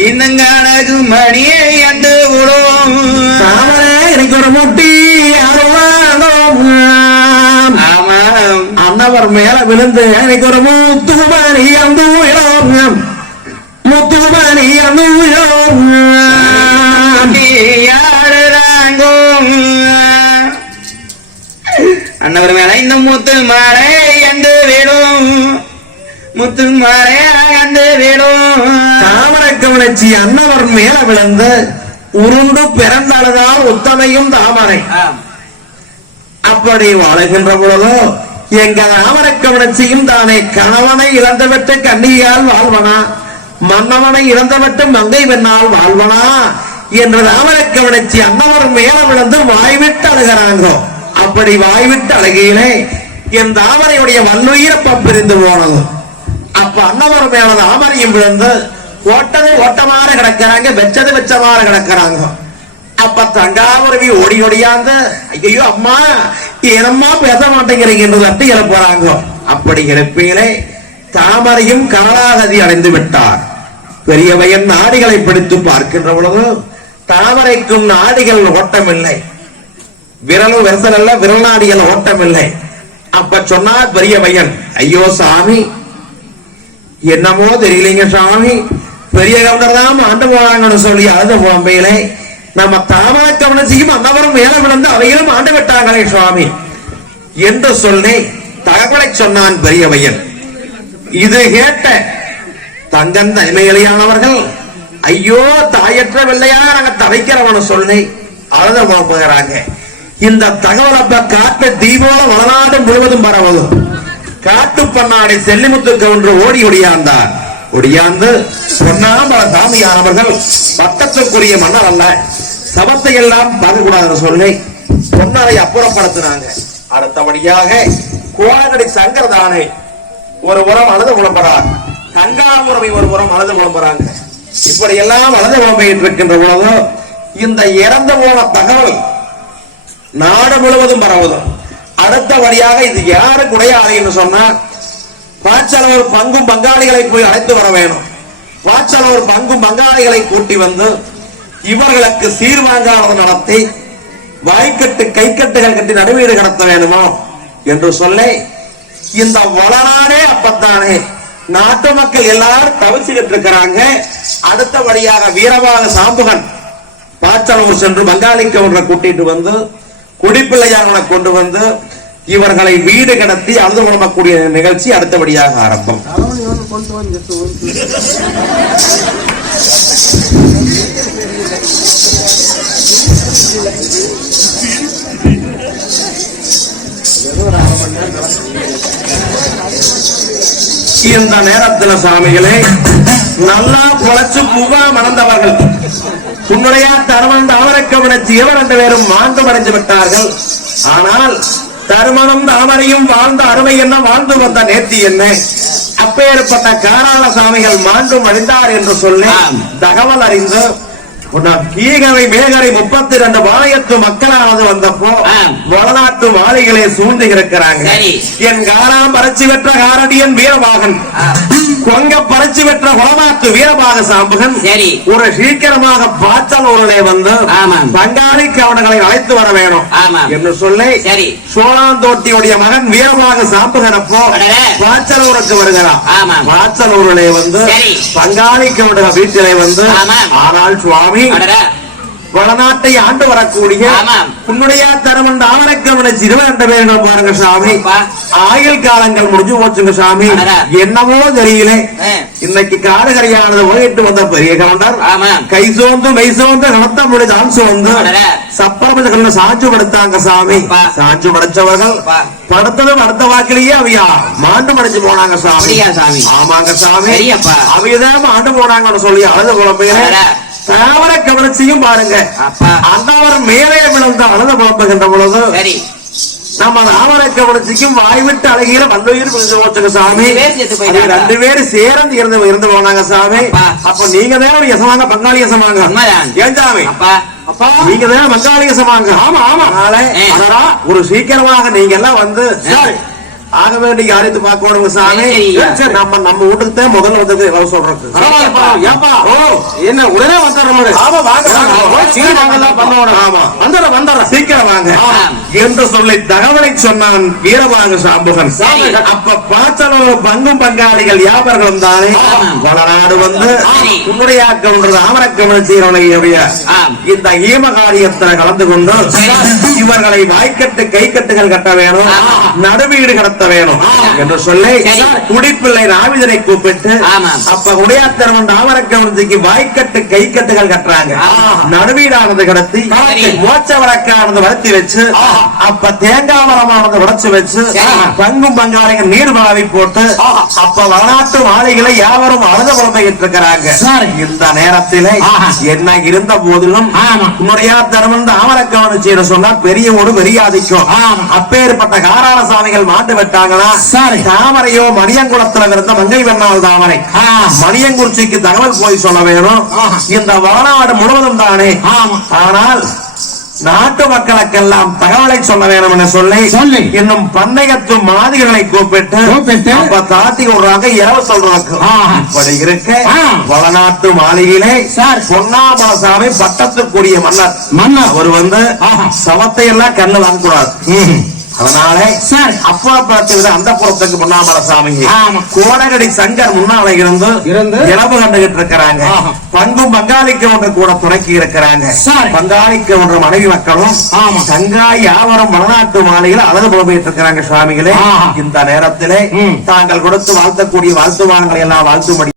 இன்னங்கானது மணியை அண்டு விடும் தாமரை எனக்கு ஒரு முட்டி ஆமாம் அன்னவர் மேல விழுந்து எனக்கு ஒரு முத்துமணி அந்த முத்துமணி அந்த அன்னவர் மேல இந்த முத்து மாலை அண்டு விடும் முத்து மாலை அண்டு விடும் தாமரை கவனிச்சி அன்னவர் மேல விழுந்து உருண்டு பிறந்தழுதால் உத்தமையும் தாமரை அப்படி வாழுகின்ற பொழுதோ எங்க தாமரை கவனிச்சியும் தானே கணவனை இழந்துவிட்டு கண்ணியால் வாழ்வனா மன்னவனை இழந்துவிட்டு மங்கை பெண்ணால் வாழ்வனா என்று தாமரை கவனிச்சி அன்னவர் மேல விழுந்து வாய்விட்டு அழுகிறாங்க. அப்படி வாய்விட்டு அழகையிலே என் தாமரையுடைய வல்லுயிரப்ப பிரிந்து போனது. அப்ப அன்னவர் மேல தாமரையும் விழுந்து ஓட்டது ஓட்டமாற கிடக்கிறாங்க, வெச்சது வெச்சமாற கிடக்கிறாங்க. அப்ப தங்காமரவி ஓடி ஓடியாந்து ஐயோ அம்மா ஏனம்மா பேச மாட்டேங்கிறீங்க என்று தட்டி எழுப்புறாங்க. அப்படி எழுப்பியிலே தாமரையும் கரளாகதி அடைந்து விட்டார். பெரியவையன் நாடிகளை பிடித்து பார்க்கின்ற பொழுது தாமரைக்கும் நாடிகள் ஓட்டமில்லை, விரலும் விரசல் அல்ல விரல் நாடிகள் ஓட்டமில்லை. அப்ப சொன்னார் பெரியவையன், ஐயோ சாமி என்னமோ தெரியலீங்க சாமி, பெரிய கவர்னர் தான் ஆண்டு போனாங்கன்னு சொல்லி அழுத போம்பையிலே நம்ம தாமரை கவனிச்சியும் அன்னவரும் மேல விழுந்து அவைகளும் ஆண்டு விட்டாங்களே சுவாமி என்று சொல்லி தகவலை சொன்னான் பெரியவையன். இது கேட்ட தங்கன் தனிமையிலானவர்கள் ஐயோ தாயற்ற வெள்ளையா நாங்க தவைக்கிறவனு சொல்லி அழுத போகிறாங்க. இந்த தகவல் அப்ப காட்டு தீபோல வளநாடு முழுவதும் பரவதும் காட்டு பண்ணாடி செல்லிமுத்துக்கு ஒன்று ஓடி ஒடியாந்தார். ஒடியாந்து பொன்னாமல சாமியானவர்கள் பட்டத்துக்குரிய மன்னர் அல்ல, சபத்தை எல்லாம் பார்க்கக்கூடாதுன்னு சொல்லி பொன்னரை அப்புறப்படுத்தினாங்க. அடுத்தபடியாக கோலகடி சங்கர் தானே ஒரு உரம் அழுது புலம்புறார், கங்காபுரமை ஒரு உரம் அழுது புலம்புறாங்க. இப்படி எல்லாம் அழுது புலம்பிட்டு இருக்கின்ற பொழுது இந்த இறந்து போன தகவல் நாடு முழுவதும் பரவுதும். அடுத்தபடியாக இது யாருக்குடைய ஆலைன்னு சொன்னா பாச்சலவர் பங்கும் பங்காளிகளை போய் அழைத்து வர வேணும். பாச்சலவர் பங்கும் பங்காளிகளை கூட்டி வந்து இவர்களுக்கு சீர்வாங்கானது நடத்தி வாய்க்கட்டு கைக்கட்டுகள் கட்டி நடுவீடு கடத்த வேணுமோ என்று சொல்லி இந்த வளநாடே அப்பத்தானே நாட்டு மக்கள் எல்லாரும் தவிச்சுக்கிட்டு இருக்கிறாங்க. அடுத்தபடியாக வீரபாக சாம்புகன் பாச்சலவர் சென்று பங்காளிக்கு ஒன்றை கூட்டிட்டு வந்து குடிப்பிள்ளையாக கொண்டு வந்து இவர்களை வீடு கடத்தி அழுது புலம்பக்கூடிய நிகழ்ச்சி அடுத்தபடியாக ஆரம்பம். இந்த நேரத்தில் சாமிகளே நல்லா பொழைச்சு புகா மணந்தவர்கள் உன்னுடைய தருமன் தாமரைக்க விடச்சி இவர் ரெண்டு பேரும் மாண்டு அடைந்து விட்டார்கள். ஆனால் தருமனும் தாமரையும் வாழ்ந்த அருமை என்ன, வாழ்ந்து வந்த நேர்த்தி என்ன, அப்பேற்பட்ட காராள சாமிகள் மாண்டும் அடைந்தார் என்று சொல்லி தகவல் அறிந்து கீகரை மேகரை 32 பாளையத்து மக்களானது வந்தப்போ வடநாட்டு மாளிகளை சூழ்ந்து இருக்கிறாங்க. என் காராம் பறிச்சு பெற்ற காரடியன் வீரபாகன், கொங்க பறிச்சு பெற்ற குளமாத்து வீரபாக சாம்புகன் ஒரு சீக்கிரமாக பாச்சலூரிலே வந்து பங்காளிக்கு அவர்களை அழைத்து வர வேணும் என்று சொல்லி சோழாந்தோட்டியுடைய மகன் வீரபாக சாம்புகன் அப்போ பாச்சலூருக்கு வருகிறார். பாச்சலூரிலே வந்து பங்காளிக்கு அவருடைய வீட்டிலே வந்து ஆனால் சுவாமி வடநாட்டை ஆண்டு வரக்கூடிய உன்னுடைய தருமன் தாமரைக்கவனிச்சு 22 பேர்கள் பாருங்க சாமி. ஆயுள் காலங்கள் முடிஞ்சு போச்சுங்க சாமி. என்னவோ தெரியல இன்னைக்கு காடுகரையானது போயிட்டு வந்த பெரிய கவுண்டர் கை சோர்ந்து மெய் சோர்ந்து நடத்த முடிதான் சோர்ந்து சப்பரம சாட்சி படுத்தாங்க சாமி. சாட்சி படைச்சவர்கள் படுத்ததும் அடுத்த வாக்கிலேயே அவையா மாண்டு மடிச்சு போனாங்க சாமி. ஆமாங்க சாமி, அவையதான் மாண்டு போனாங்கன்னு சொல்லி அழுது குழம்புகிற தாமரை கவனிச்சியும் பாருங்க. அந்தவர் மேலே விழுந்து அழுத புலம்புகின்ற பொழுது நம்ம தாமரை கவனிச்சிக்கும் வாய்விட்டு அழகிற வல்லுயிர் போச்சுங்க சாமி. 2 பேரும் சேர்ந்து இருந்து போனாங்க சாமி. அப்ப நீங்க தான் யசமாங்க பங்காளி யசமாங்க ஏன் சாமி, நீங்க தான் பங்காளி யசமாங்க. ஆமா ஆமா, ஒரு சீக்கிரமாக நீங்க எல்லாம் வந்து ஆக வேண்டிய காரியத்தை பார்க்கணுங்க சாமி. சரி. நம்ம வீட்டுக்கு தான் முதல்ல வந்தது எவ்வளவு சொல்றதுக்கு. ஏப்பா என்ன உடனே வந்துடுறோம். ஆமா வாங்க ஆமா வந்துடுறோம் சீக்கிரம் வாங்க என்று சொல்லி தகவலை சொன்னான் வீரபாகு சாம்புகன். அப்ப பாச்சலோட பங்கும் பங்காளிகள் வியாபாரிகளும் தானே வளநாடு வந்து உன்னுடையாக்கம் ராமரக்கம் செய்யறவனுடைய இந்த ஈம காரியத்தில் கலந்து கொண்டு இவர்களை வாய்க்கட்டு கை கட்டுகள் கட்ட வேணும், நடுவீடு கடத்த வேணும் என்று சொல்லி குடிப்பிள்ளை ராவிதரை கூப்பிட்டு அப்ப உடையாத்தரவன் ராமரக்கவனுக்கு வாய்க்கட்டு கை கட்டுகள் கட்டுறாங்க, நடுவீடானது கடத்தி மோட்ச வழக்கானது வளர்த்தி வச்சு அப்ப தேங்காய் மரமானது உடைச்சு வச்சு பங்கும் பங்காளிகள் நீர் மாவி போட்டு அப்ப வளநாட்டு மாளிகளை யாவரும் அழுத புலமையிட்டு இருக்கிறாங்க. இந்த நேரத்திலே என்ன இருந்த போதிலும் உன்னுடையாத்தரவன் ராமரக்கவன் செய்ய சொன்னா பெரிய ஒரு வெறியாதிக்கும். அப்பேற்பட்ட காராளசாமிகள் மாட்டு விட்டாங்கன்னா தாமரையோ மணியங்குளத்துல இருந்த மங்கை வெண்ணால் தாமரை மணியங்குறிச்சிக்கு தகவல் போய் சொல்ல வேணும். இந்த வளநாடு முழுவதும் தானே. ஆனால் நாட்டு மக்களுக்கெல்லாம் தகவலை சொல்ல வேண்டும் என சொல்லி இன்னும் பண்ணையத்து மாதிரிகளை கூப்பிட்டு அப்ப தாத்தி விடுறாங்க இரவு சொல்றாங்க. இப்படி இருக்க வளநாட்டு மாளிகையிலே பொன்னாமலசாமி பட்டத்துக்குரிய மன்னர் அவர் வந்து சவத்தை எல்லாம் கண்ணு வாங்கக்கூடாது. அதனால அப்புறப்படுத்த அந்த புறத்துக்கு பொன்னாமலசாமி கோடகடி சங்கர் முன்னால இருந்து இளவு கண்டுகிட்டு இருக்கிறாங்க. பங்கும் பங்காளிக்கு ஒன்று கூட துணைக்கி இருக்கிறாங்க. பங்காளிக்கு ஒன்று மனைவி மக்களும் சங்காய் யாவரும் வடநாட்டு மாலையில் அழகு புலம்பிட்டு இருக்கிறாங்க. சுவாமிகளே இந்த நேரத்திலே தாங்கள் கொடுத்து வாழ்த்தக்கூடிய வாழ்த்துவான்களை எல்லாம் வாழ்த்தும்படி